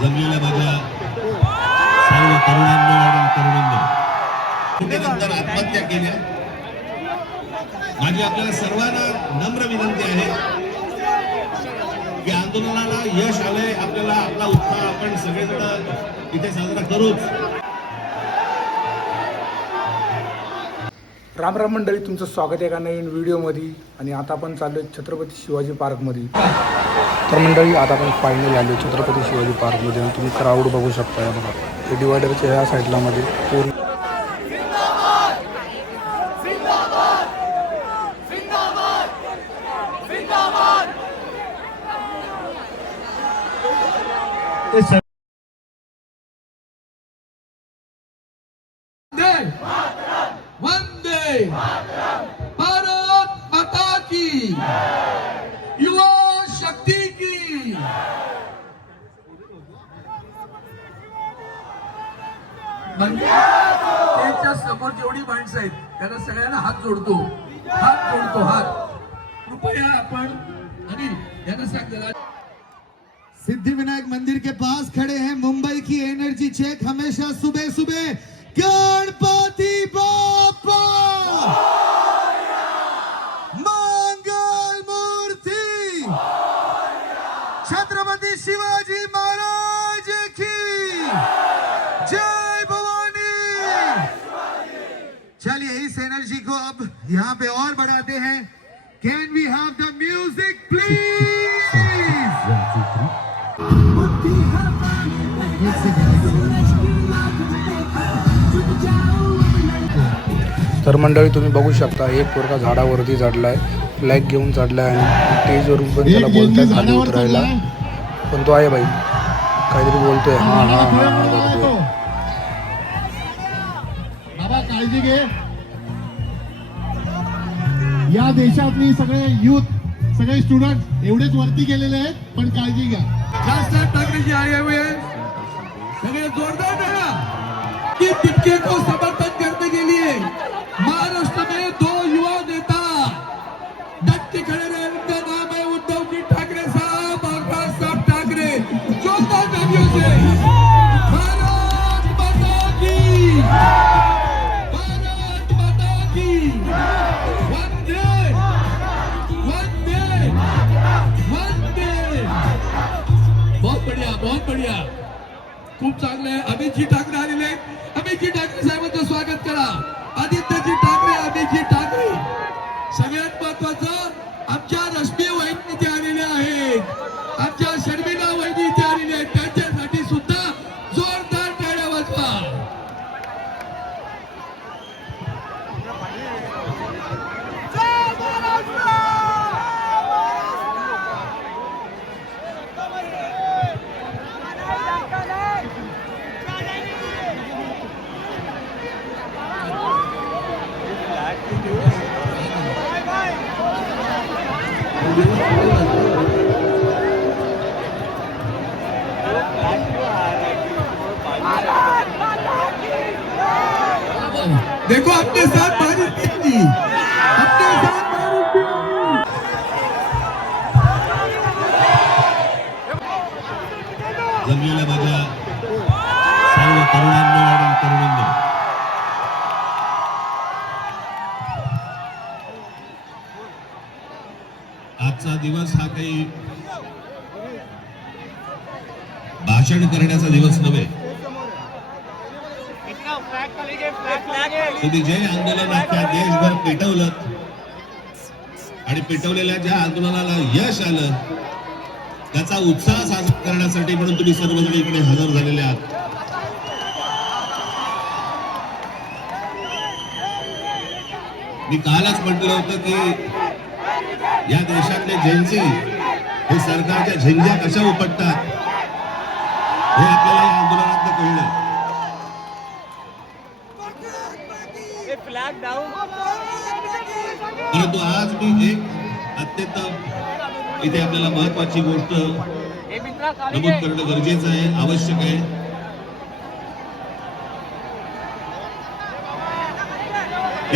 जमलेल्या माझ्या सर्व तरुणांनो आणि तरुणींनो नंतर आत्महत्या केल्या. माझी आपल्याला सर्वांना नम्र विनंती आहे की आंदोलनाला यश आले, आपल्याला आपला उत्साह आपण सगळेजण इथे साजरा करूच. राम राम मंडळी, तुमचं स्वागत आहे एका नवीन व्हिडिओमध्ये. आणि आता आपण चाललो आहे छत्रपती शिवाजी पार्कमध्ये. तर मंडळी, आता आपण फायनली आलो छत्रपती शिवाजी पार्कमध्ये. आणि तुम्ही क्राऊड बघू शकता. या बघा, हे डिवायडरच्या ह्या साईडला मध्ये पूर्ण वंदे भारत माता की, युवा शक्ती की. त्याच्या समोर जेवढी माणसं आहेत त्यांना सगळ्यांना हात जोडतो. हात कृपया आपण आणि यांना सांग जरा. सिद्धिविनायक मंदिर के पास खड़े हैं. मुंबई की एनर्जी चेक हमेशा सुबह सुबह गणपति बाप्पा मंगल मूर्ति छत्रपति शिवाजी महाराज की जय भवानी. चलिए इस एनर्जी को अब यहाँ पे और बढ़ाते हैं. Can we have the music please. तर मंडळी, तुम्ही बघू शकता एक पोरगा झाडावरती चढलाय, फ्लॅग घेऊन चढलाय. आणि स्टेजवरून पण त्याला बोलताय खाली उतरायला, पण तो आहे बाई काहीतरी बोलतोय. हा करतोय. बाबा काळजी घे. या देशातली सगळे युथ, सगळे स्टुडंट एवढेच वरती गेलेले आहेत, पण काळजी घ्या. राजसाहेब ठाकरे आए हुए हैं, सगळे जोरदार देना कि टिपके को समर्थन करने के लिए महाराष्ट्र में 2 युवा नेता डट के खड़े रहे. उनका नाम है उद्धव जी ठाकरे साहब, आकाश साहब ठाकरे. जोरदार तालियों से भारत माता की, भारत माता की. वंदे वंदे वंदे. बहुत बढ़िया, खूप चांगलं आहे. अमितजी ठाकरे आलेले आहेत. अमितजी ठाकरे साहेबांचं स्वागत करा. आदित्यजी ठाकरे, अमितजी ठाकरे. सगळ्यात महत्वाचं आमच्या रश्मी वहिनी इथे आलेल्या आहेत, आमच्या शर्मिला वहिनी इथे आलेल्या आहेत. त्यांच्यासाठी सुद्धा जोरदार टाळ्या वाजवा. देखो अपने साथ भारत जी, अपने साथ भारत जी. जमलेल्या माझ्या सर्व तरुणांनो आणि तरुणींनो, आजचा दिवस हा काही भाषण करण्याचा दिवस नव्हे. तुम्ही जे आंदोलन अख्ख्या देशभर पेटवलं आणि पेटवलेल्या ज्या आंदोलनाला यश आलं त्याचा उत्साह साजरा करण्यासाठी म्हणून तुम्ही सर्वजण इकडे हजर झालेले आहात. मी कालच म्हटलं होतं की या देशातले जेनझी हे सरकारच्या झिंग्या कशा उपटतात हे आपल्याला या आंदोलनात कळलं. परंतु आज मी एक अत्यंत इथे आपल्याला महत्वाची गोष्ट नमूद करणं गरजेचं आहे, आवश्यक आहे.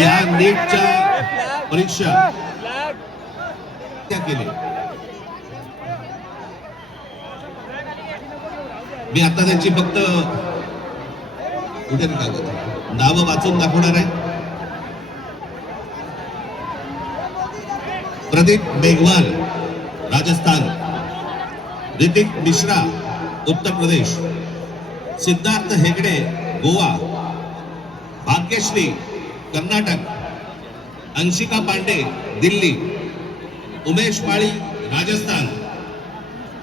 या नीटच्या परीक्षा त्या केले. मी आता त्यांची फक्त कुठे कागद नावं वाचून दाखवणार आहे. प्रदीप मेघवाल राजस्थान, ऋतिक मिश्रा उत्तर प्रदेश, सिद्धार्थ हेगडे गोवा, भाग्यश्री कर्नाटक, अंशिका पांडे दिल्ली, उमेश माळी राजस्थान,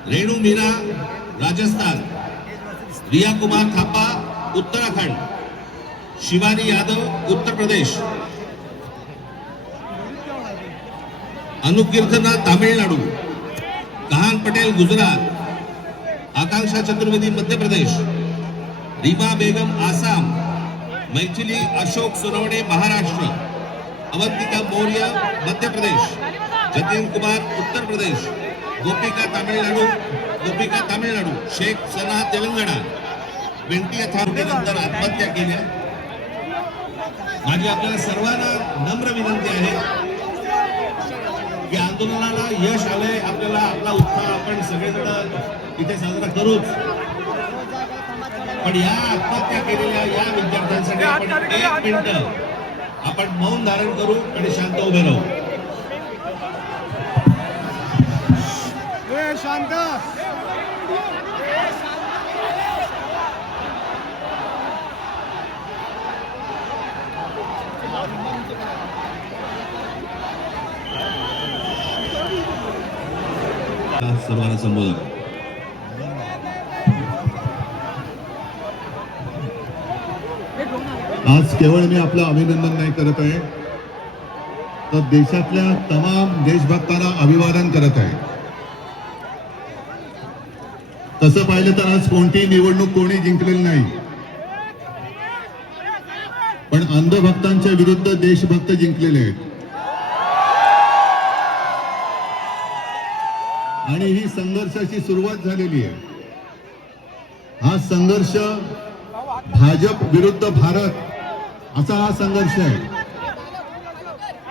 रेणू मीरा राजस्थान, रिया कुमार थापा उत्तराखंड, शिवानी यादव उत्तर प्रदेश, अनुकीर्तना तामिळनाडू, कहान पटेल गुजरात, आकांक्षा चतुर्वेदी मध्य प्रदेश, रीमा बेगम आसाम, मैथिली अशोक सोनवणे महाराष्ट्र, अवंतिका मौर्य मध्य प्रदेश, जतीन कुमार उत्तर प्रदेश, गोपिका तामिळनाडू, शेख सना तेलंगणा. वेंकय्या थारुटीनंतर आत्महत्या केल्या. माझी आपल्याला सर्वांना नम्र विनंती आहे की आंदोलनाला यश आलंय, आपल्याला आपला उत्साह आपण सगळेजण इथे साजरा करूच, पण या आत्महत्या केलेल्या या विद्यार्थ्यांसाठी आपण 1 मिनिट आपण मौन धारण करू आणि शांत उभे राहू. शांत. सर्वांना संबोधन. आज केवळ मी आपलं अभिनंदन नाही करत आहे, तर देशातल्या तमाम देशभक्तांना अभिवादन करत आहे. तसं पाहिलं तर आज कोणतीही निवडणूक कोणी जिंकलेली नाही, पण अंधभक्तांच्या विरुद्ध देशभक्त जिंकलेले आहेत. आणि ही संघर्षाची सुरुवात झालेली आहे. हा संघर्ष भाजप विरुद्ध भारत असा हा संघर्ष आहे.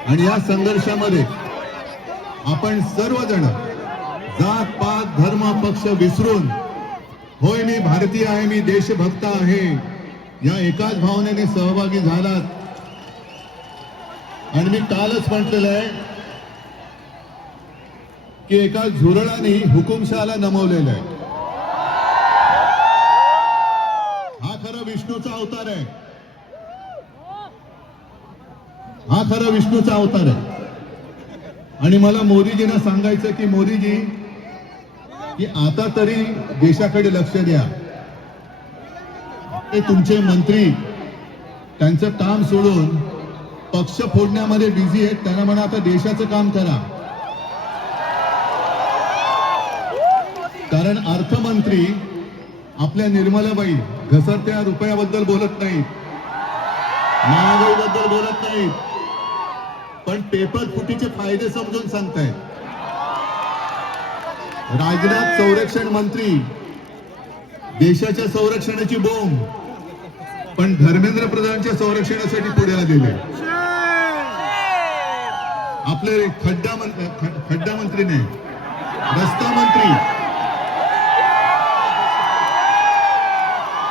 आणि या संघर्षामध्ये आपण सर्वजण जात पात धर्म पक्ष विसरून, होय मी भारतीय आहे, मी देशभक्त आहे, या एकाच भावनेने सहभागी झालात. आणि मी कालच म्हटलेलं आहे की एका झुरळाने हुकुमशहाला नमवलेलं आहे. हा खरा विष्णूचा अवतार आहे. हा खरा विष्णूचा अवतार आहे. आणि मला मोदीजींना सांगायचं की मोदीजी, की आता तरी देशाकडे लक्ष द्या. ते तुमचे मंत्री त्यांचं काम सोडून पक्ष फोडण्यामध्ये बिझी आहेत. त्यांना म्हणा आता देशाचं काम करा. कारण अर्थमंत्री आपल्या निर्मलाबाई घसरत्या रुपयाबद्दल बोलत नाहीत, महागाईबद्दल बोलत नाहीत, पण पेपर फुटीचे फायदे समजून सांगतायत. राजनाथ संरक्षण मंत्री देशाच्या संरक्षणाची बोंब, पण धर्मेंद्र प्रधानच्या संरक्षणासाठी पुढे आलेले. आपले खड्डा मंत्री नाही, रस्ता मंत्री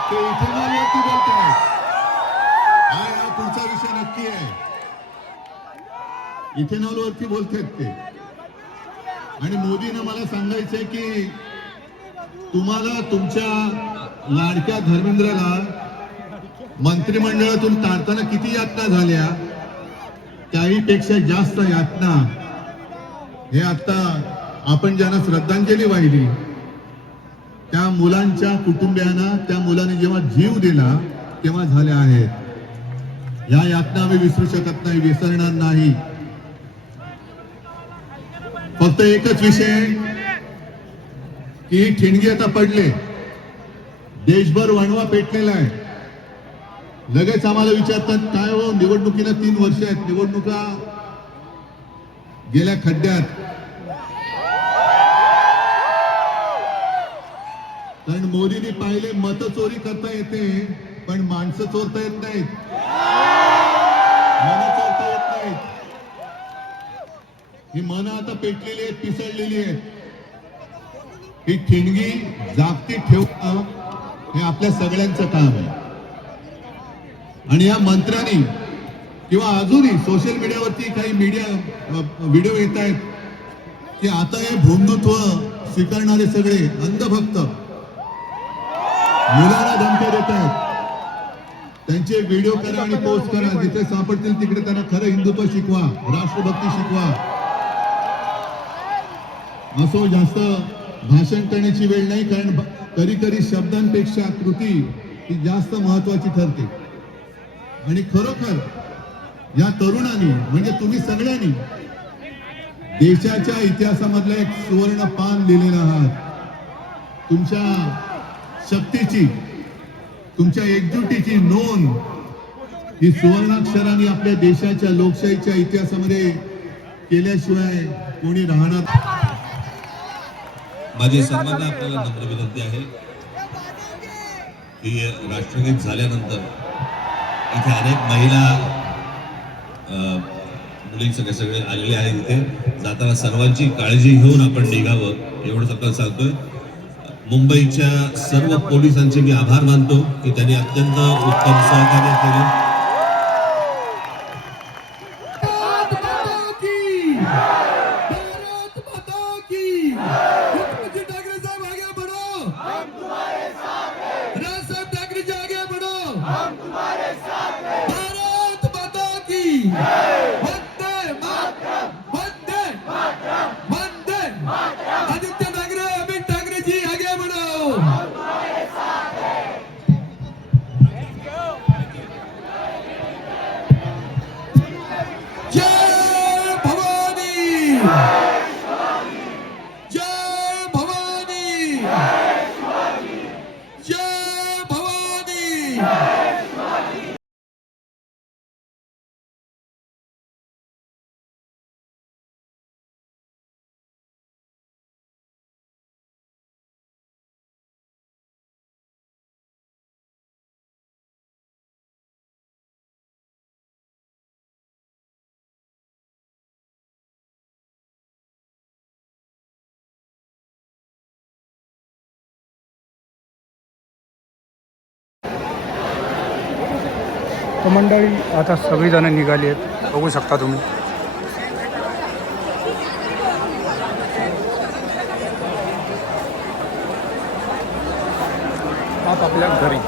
ते इथेनॉलवरती बोलतात. हा पुढचा विषय नक्की आहे. इथेनॉलवरती बोलतात ते. आणि मोदींना मला सांगायचंय की तुम्हाला तुमच्या लाडक्या धर्मेंद्रला मंत्रिमंडळातून काढताना किती यातना झाल्या, त्याहीपेक्षा जास्त यातना हे आता आपण ज्यांना श्रद्धांजली वाहिली त्या मुलांच्या कुटुंबियांना, त्या मुलाने जेव्हा जीव दिला तेव्हा झाल्या आहेत. या यातना आम्ही विसरू शकत नाही, विसरणार नाही. फक्त एकच विषय की ही ठिणगी आता पडले, देशभर वणवा पेटलेला आहे. लगेच आम्हाला विचारतात काय हो, निवडणुकीला 3 वर्ष आहेत, निवडणुका गेल्या खड्ड्यात. कारण मोदींनी पाहिले मत चोरी करता येते, पण माणसं चोरता येत नाहीत, मनं चोरता येत नाहीत. ही मनं आता पेटलेली आहेत, पिसळलेली आहेत. ही ठिणगी जागती ठेवणं हे आपल्या सगळ्यांचं काम आहे. आणि या मंत्र्यांनी किंवा अजूनही सोशल मीडियावरती काही व्हिडिओ येत आहेत की आता हे भोंदुत्व स्वीकारणारे सगळे अंधभक्त मुलांना धमक्या देत आहेत. त्यांचे व्हिडिओ करा आणि पोस्ट करा, जिथे सापडतील तिकडे त्यांना खरं हिंदुत्व शिकवा, राष्ट्रभक्ती शिकवा. असो, जास्त भाषण करण्याची वेळ नाही, कारण कधी शब्दांपेक्षा कृती ही जास्त महत्वाची ठरते. आणि खरोखर या तरुणांनी म्हणजे तुम्ही सगळ्यांनी देशाच्या इतिहासामधलं एक सुवर्ण पान लिहिलेलं आहात. तुमच्या शक्तीची, तुमच्या एकजुटीची नोंद ही सुवर्णाक्षरांनी आपल्या देशाच्या लोकशाहीच्या इतिहासामध्ये केल्याशिवाय कोणी राहणार. माझी सर्वांना आपल्याला नम्र विनंती आहे की राष्ट्रगीत झाल्यानंतर इथे अनेक महिला मुली सगळे आलेले आहेत. इथे जाताना सर्वांची काळजी घेऊन आपण निघावं एवढंच आपल्याला सांगतोय. मुंबईच्या सर्व पोलिसांचे मी आभार मानतो की त्यांनी अत्यंत उत्तम सहकार्य केले. तर मंडळी आता सगळीजण निघाली आहेत, बघू शकता तुम्ही. आता आपल्या घरी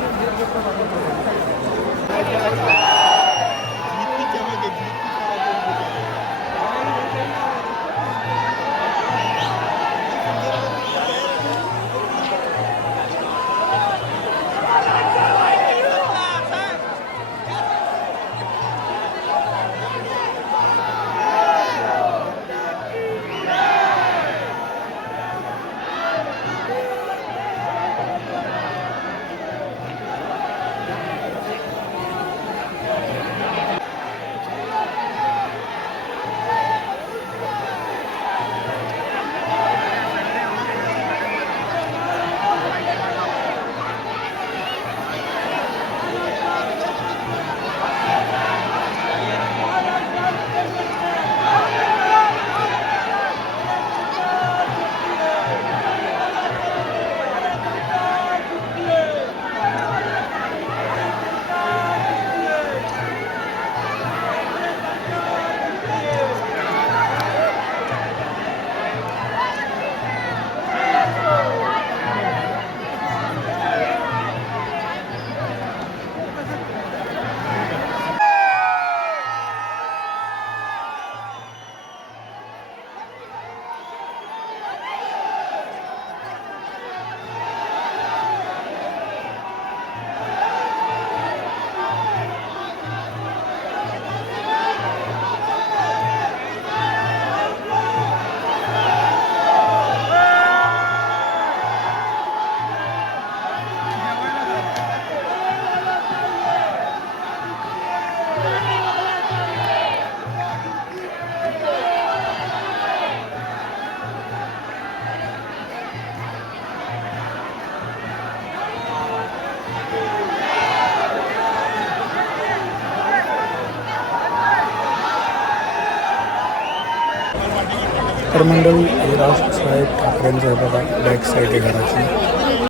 तर मंडळी हे राजसाहेब ठाकरेंचं आहे बघा, बॅक साईड आहे घराची.